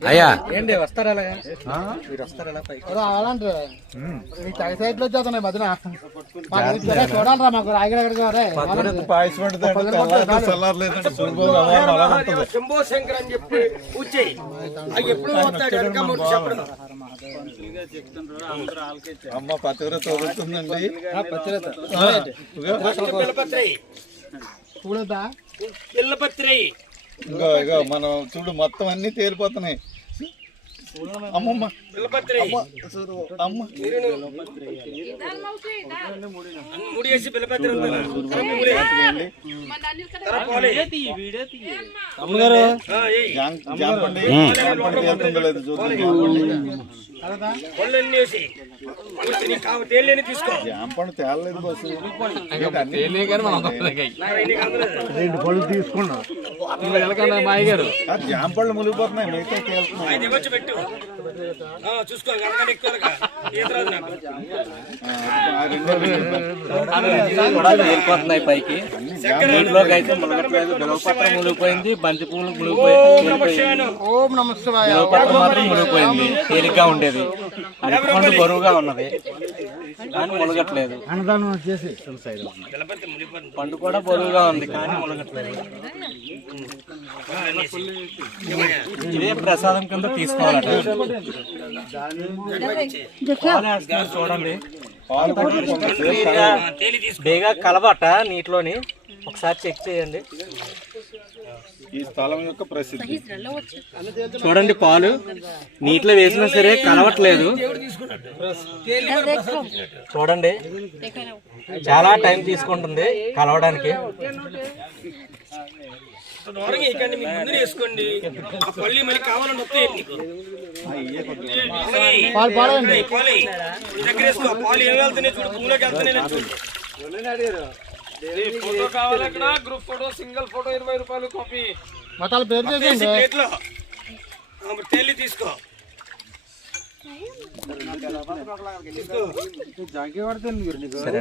అయ్యా ఏంటి వస్తారా మీరు వస్తారా రావాలంటారు సైడ్ లో వచ్చేస్తున్నాయి మధ్యన చూడాలరా మాకు శంభో శంకర్ అని చెప్పి పూజ చేయి ఎప్పుడు అమ్మ పతివ్రత వదులుతుందండి. పిల్లపత్రి ఇగో ఇగో మనం చూడు మొత్తం అన్ని తేలిపోతున్నాయి. అమ్మమ్మ అమ్మ ముడిసి పిల్లపత్రి అమ్మగారు జాంపండి లేదు తీసుకో జాంపండి తేలలేదు బస్సు. 2 పళ్ళు తీసుకున్నా మాయగారు జాంపళ్ళు మునిగిపోతున్నాయి, మిగతా తేలుతున్నాయి. పెట్టు చూసుకో వెళ్ళిపోతున్నాయి పైకి. ఇంట్లోకి అయితే మునగట్లేదు. బిలవపత్రం మునిగిపోయింది, బంతి పూలు మునిగిపోయింది, ఓం నమః శివాయ బిలవపత్రం మాత్రం మునిగిపోయింది. తేలిగ్గా ఉండేది, అరటిపండు బరువుగా ఉన్నది కానీ మునగట్లేదు. అన్నదానం చేసి పండు కూడా బరువుగా ఉంది కానీ మునగట్లేదు. ఇదే ప్రసాదం కింద తీసుకోవాలట. చూడండి బేగా కలవట నీటిలోని. ఒకసారి చెక్ చేయండి. ఈ స్థలం యొక్క ప్రసిద్ధి చూడండి, పాలు నీటిలో వేసినా సరే కలవట్లేదు. చూడండి, చాలా టైం తీసుకుంటుంది కలవడానికి. ముందు వేసుకోండి. పల్లి మరి కావాలని దగ్గర వేసుకో. పాలు ఏమి వెళ్తున్నాయి చూడు, భూమిలోకి వెళ్తున్నాయి చూడు. ఫోటో కావాలి అక్కడ, గ్రూప్ ఫోటో, సింగిల్ ఫోటో 20 రూపాయలు కాపీ. మతాల పేరు ప్లేట్లో తేలి తీసుకో. సరే.